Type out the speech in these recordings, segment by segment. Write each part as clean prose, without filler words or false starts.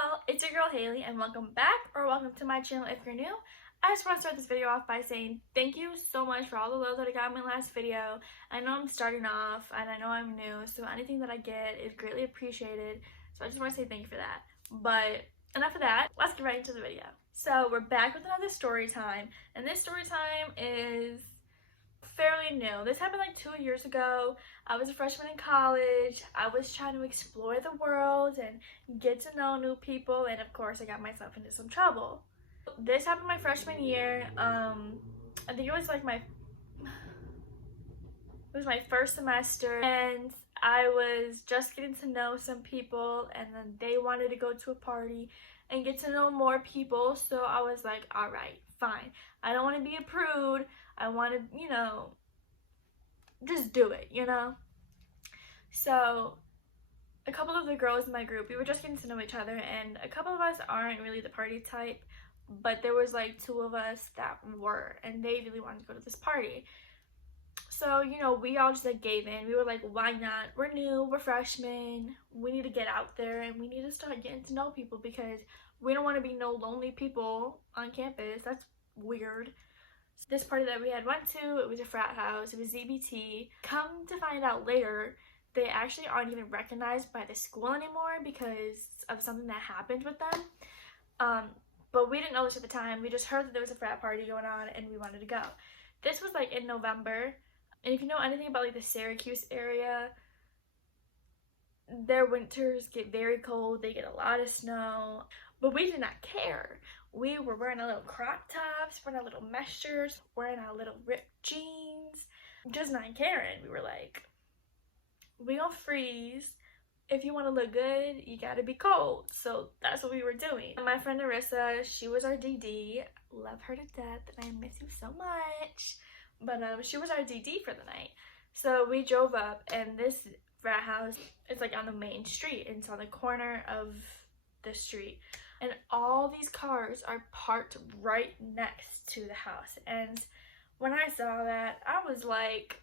y'all, it's your girl Haley and welcome back or welcome to my channel if you're new. I just want to start this video off by saying thank you so much for all the love that I got in my last video. I know I'm starting off and I know I'm new, so anything that I get is greatly appreciated. So I just want to say thank you for that. But enough of that, let's get right into the video. So we're back with another story time, and this story time is fairly new. This happened like 2 years ago. I was a freshman in college. I was trying to explore the world and get to know new people, and of course I got myself into some trouble. This happened my freshman year. I think it was like my first semester, and I was just getting to know some people, and then they wanted to go to a party and get to know more people. So I was like, all right, fine. I don't want to be a prude. I want to, just do it, So a couple of the girls in my group, we were just getting to know each other, and a couple of us aren't really the party type, but there was like 2 of us that were, and they really wanted to go to this party. So, we all just like gave in. We were like, why not? We're new, we're freshmen, we need to get out there and we need to start getting to know people because we don't want to be no lonely people on campus. That's weird. This party that we had went to, it was a frat house, it was ZBT. Come to find out later, they actually aren't even recognized by the school anymore because of something that happened with them. But we didn't know this at the time. We just heard that there was a frat party going on and we wanted to go. This was like in November, and if you know anything about like the Syracuse area, their winters get very cold, they get a lot of snow, but we did not care. We were wearing our little crop tops, wearing our little mesh shirts, wearing our little ripped jeans, just not caring. We were like, we gonna freeze. If you want to look good, you gotta be cold. So that's what we were doing. My friend Arissa, she was our DD. Love her to death, and I miss you so much. But she was our DD for the night. So we drove up, and this frat house is like on the main street. It's on the corner of the street. And all these cars are parked right next to the house. And when I saw that, I was like,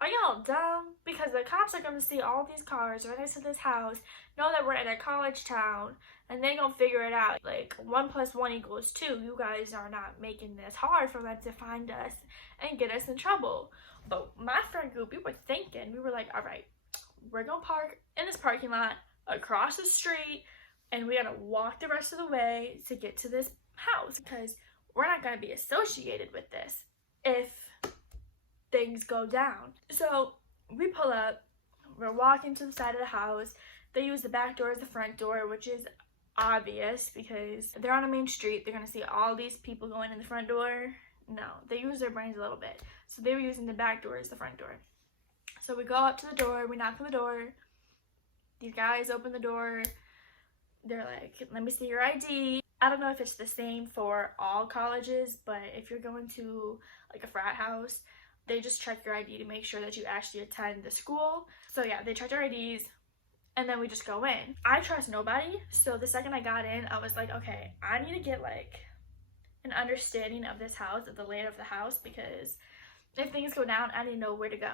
are y'all dumb? Because the cops are going to see all these cars right next to this house, know that we're in a college town, and they going to figure it out. Like, 1 + 1 = 2. You guys are not making this hard for them to find us and get us in trouble. But my friend group, we were thinking, we were like, all right, we're going to park in this parking lot across the street, and we gotta walk the rest of the way to get to this house because we're not gonna be associated with this if things go down. So we pull up, we're walking to the side of the house. They use the back door as the front door, which is obvious because they're on a main street. They're gonna see all these people going in the front door. No, they use their brains a little bit. So they were using the back door as the front door. So we go up to the door, we knock on the door. These guys open the door. They're like, let me see your ID. I don't know if it's the same for all colleges, but if you're going to like a frat house, they just check your ID to make sure that you actually attend the school. So yeah, they check our IDs and then we just go in. I trust nobody, so the second I got in, I was like, okay, I need to get like an understanding of this house, of the layout of the house, because if things go down, I need to know where to go.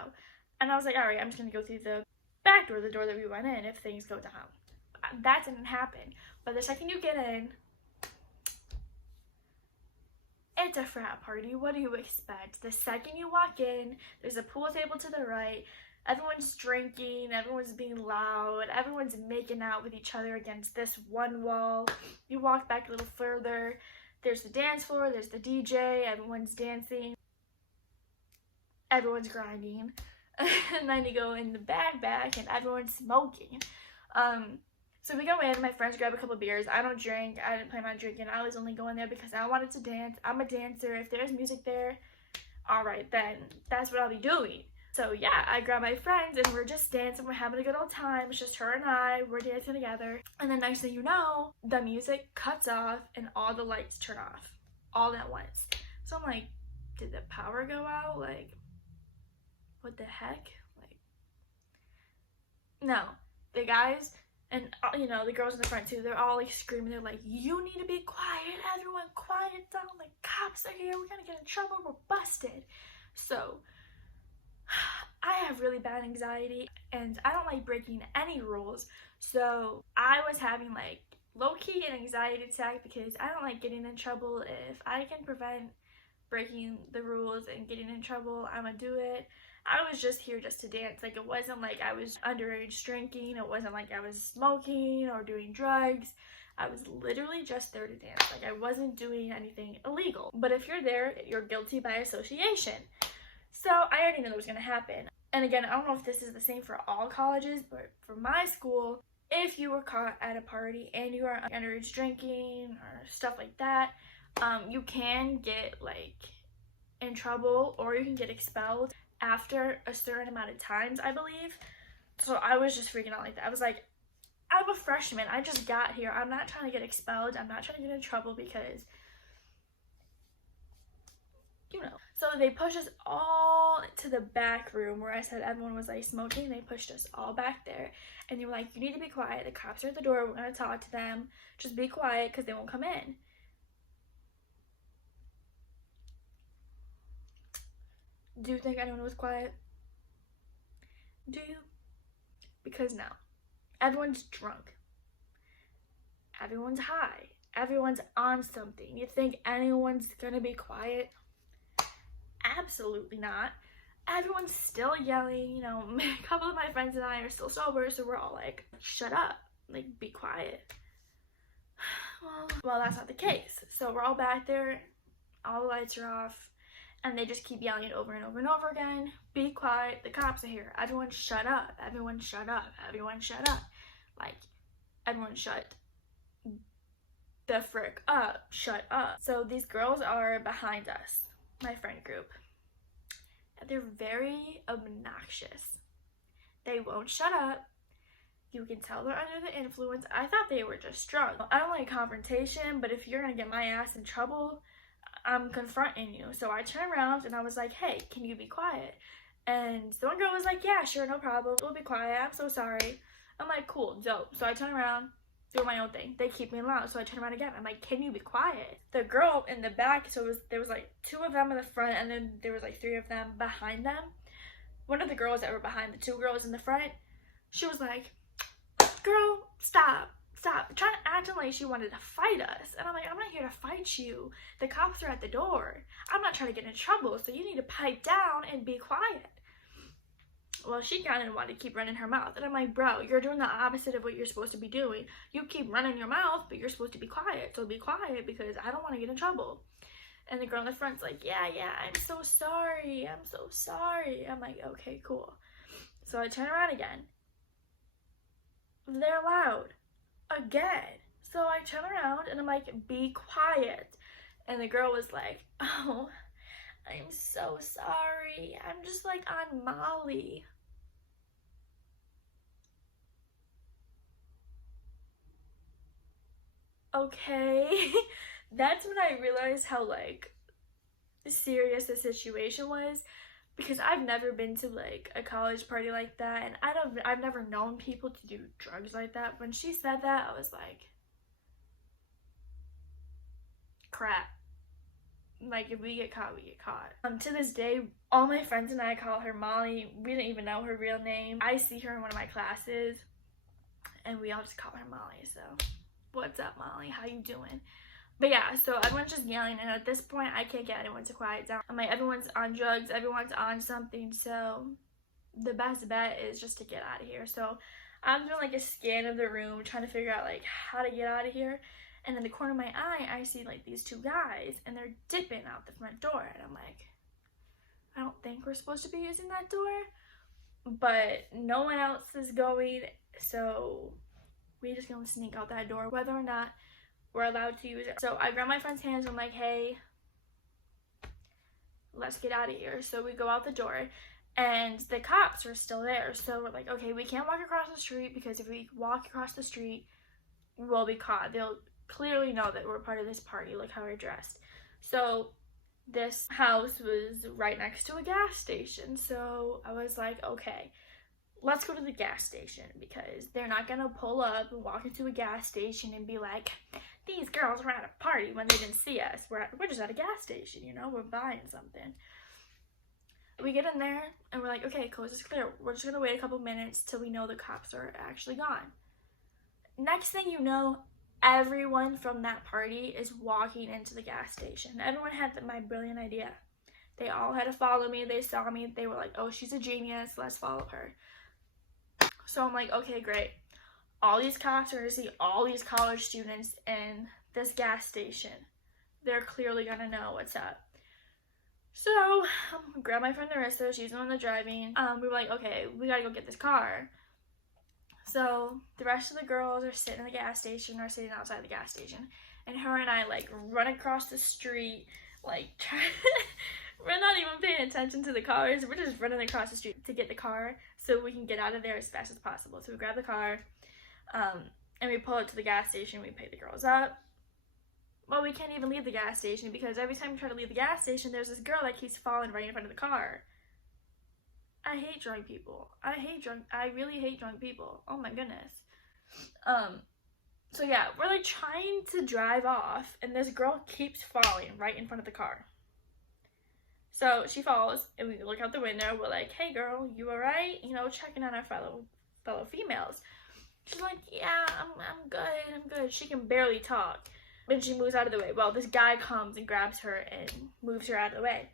And I was like, all right, I'm just gonna go through the back door, the door that we went in, if things go down. That didn't happen. But the second you get in, it's a frat party. What do you expect? The second you walk in, there's a pool table to the right. Everyone's drinking, everyone's being loud, everyone's making out with each other against this one wall. You walk back a little further, there's the dance floor, there's the DJ, everyone's dancing, everyone's grinding. And then you go in the back and everyone's smoking. So we go in, my friends grab a couple beers. I don't drink, I didn't plan on drinking. I was only going there because I wanted to dance. I'm a dancer. If there's music there, all right, then that's what I'll be doing. So yeah, I grab my friends and we're just dancing. We're having a good old time. It's just her and I, we're dancing together. And then next thing you know, the music cuts off and all the lights turn off all at once. So I'm like, did the power go out? Like, what the heck? Like, no, the guys, and the girls in the front too, they're all like screaming. They're like, you need to be quiet, everyone quiet down, the cops are here, we're gonna get in trouble, we're busted. So I have really bad anxiety and I don't like breaking any rules. So I was having like low-key an anxiety attack because I don't like getting in trouble. If I can prevent breaking the rules and getting in trouble, I'm gonna do it. I was just here just to dance. Like, it wasn't like I was underage drinking. It wasn't like I was smoking or doing drugs. I was literally just there to dance. Like, I wasn't doing anything illegal. But if you're there, you're guilty by association. So I already knew that was gonna happen. And again, I don't know if this is the same for all colleges, but for my school, if you were caught at a party and you are underage drinking or stuff like that, you can get like in trouble or you can get expelled after a certain amount of times, I believe. So I was just freaking out like that. I was like, I'm a freshman. I just got here. I'm not trying to get expelled. I'm not trying to get in trouble because, you know. So they pushed us all to the back room where I said everyone was like smoking. They pushed us all back there. And they were like, you need to be quiet. The cops are at the door. We're going to talk to them. Just be quiet because they won't come in. Do you think anyone was quiet? Do you? Because now, everyone's drunk. Everyone's high. Everyone's on something. You think anyone's gonna be quiet? Absolutely not. Everyone's still yelling. You know, a couple of my friends and I are still sober, so we're all like, shut up. Like, be quiet. Well, that's not the case. So we're all back there. All the lights are off. And they just keep yelling over and over and over again. Be quiet. The cops are here. Everyone shut up. Everyone shut up. Everyone shut up. Like, everyone shut the frick up. Shut up. So these girls are behind us, my friend group. And they're very obnoxious. They won't shut up. You can tell they're under the influence. I thought they were just drunk. I don't like confrontation, but if you're gonna get my ass in trouble, I'm confronting you. So I turned around and I was like, hey, can you be quiet? And the one girl was like, yeah, sure, no problem. We'll be quiet. I'm so sorry. I'm like, cool, dope. So I turn around, do my own thing. They keep me loud. So I turn around again. I'm like, can you be quiet? The girl in the back, so there was like 2 of them in the front and then there was like 3 of them behind them. One of the girls that were behind the 2 girls in the front, she was like, girl, stop. Trying to act like she wanted to fight us. And I'm like, I'm not here to fight you. The cops are at the door. I'm not trying to get in trouble, so you need to pipe down and be quiet. Well, she kind of wanted to keep running her mouth. And I'm like, bro, you're doing the opposite of what you're supposed to be doing. You keep running your mouth, but you're supposed to be quiet. So be quiet because I don't want to get in trouble. And the girl in the front's like, yeah, I'm so sorry. I'm so sorry. I'm like, okay, cool. So I turn around again. They're loud. Again. So I turn around and I'm like, be quiet. And the girl was like, oh, I'm so sorry. I'm just like on Molly. Okay. That's when I realized how like serious the situation was, because I've never been to like a college party like that, and I've never known people to do drugs like that. When she said that, I was like, crap. Like, if we get caught, we get caught. To this day, all my friends and I call her Molly. We didn't even know her real name. I see her in one of my classes and we all just call her Molly. So what's up, Molly? How you doing? But yeah, so everyone's just yelling, and at this point, I can't get anyone to quiet down. I'm like, everyone's on drugs, everyone's on something, so the best bet is just to get out of here. So I'm doing like a scan of the room, trying to figure out like how to get out of here. And in the corner of my eye, I see like these 2 guys, and they're dipping out the front door. And I'm like, I don't think we're supposed to be using that door, but no one else is going, so we're just gonna sneak out that door, whether or not we're allowed to use it. So I grab my friend's hands and I'm like, hey, let's get out of here. So we go out the door and the cops are still there. So we're like, okay, we can't walk across the street because if we walk across the street, we'll be caught. They'll clearly know that we're part of this party, like how we're dressed. So this house was right next to a gas station. So I was like, okay, let's go to the gas station, because they're not gonna pull up and walk into a gas station and be like, these girls were at a party when they didn't see us. We're just at a gas station, you know, we're buying something. We get in there and we're like, okay, coast is clear. We're just gonna wait a couple minutes till we know the cops are actually gone. Next thing you know, everyone from that party is walking into the gas station. Everyone had my brilliant idea. They all had to follow me. They saw me. They were like, oh, she's a genius. Let's follow her. So I'm like, okay, great. All these cops are going to see all these college students in this gas station. They're clearly going to know what's up. So grab my friend Narissa. She's the one that's driving. We were like, okay, we got to go get this car. So the rest of the girls are sitting in the gas station or sitting outside the gas station. And her and I, like, run across the street, like, we're not even paying attention to the cars. We're just running across the street to get the car so we can get out of there as fast as possible. So we grab the car, and we pull it to the gas station. We pick the girls up. Well, we can't even leave the gas station because every time we try to leave the gas station, there's this girl that keeps falling right in front of the car. I hate drunk people. I really hate drunk people. Oh my goodness. So yeah, we're like trying to drive off, and this girl keeps falling right in front of the car. So she falls, and we look out the window. We're like, hey girl, you alright? You know, checking on our fellow females. She's like, yeah, I'm good. She can barely talk. And she moves out of the way. Well, this guy comes and grabs her and moves her out of the way.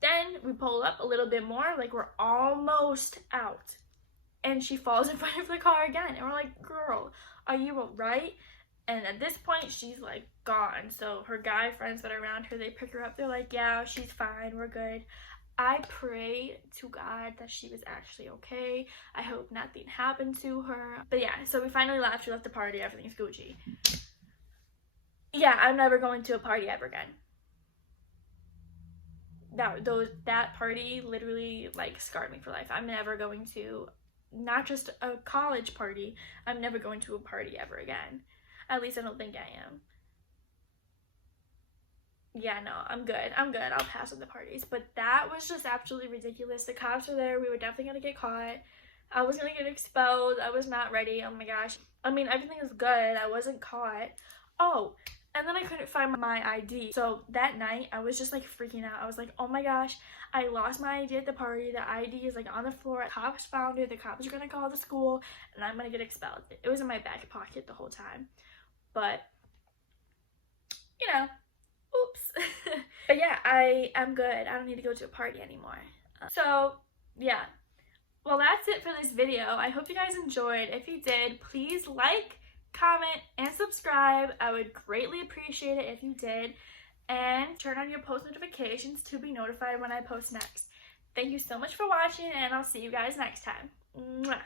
Then we pull up a little bit more, like we're almost out. And she falls in front of the car again. And we're like, girl, are you alright? And at this point, she's like gone. So her guy friends that are around her, they pick her up. They're like, yeah, she's fine. We're good. I pray to God that she was actually okay. I hope nothing happened to her. But yeah, so we finally left. We left the party. Everything's Gucci. Yeah, I'm never going to a party ever again. That party literally, like, scarred me for life. I'm never going to, not just a college party, I'm never going to a party ever again. At least I don't think I am. Yeah, no, I'm good. I'll pass on the parties. But that was just absolutely ridiculous. The cops were there. We were definitely going to get caught. I was going to get expelled. I was not ready. Oh my gosh. I mean, everything is good. I wasn't caught. Oh, and then I couldn't find my ID. So that night, I was just like freaking out. I was like, oh my gosh, I lost my ID at the party. The ID is like on the floor. Cops found it. The cops are going to call the school and I'm going to get expelled. It was in my back pocket the whole time. But, you know, oops. But yeah, I'm good. I don't need to go to a party anymore. So yeah, well, that's it for this video. I hope you guys enjoyed. If you did, please like, comment, and subscribe. I would greatly appreciate it if you did. And turn on your post notifications to be notified when I post next. Thank you so much for watching, and I'll see you guys next time. Mwah.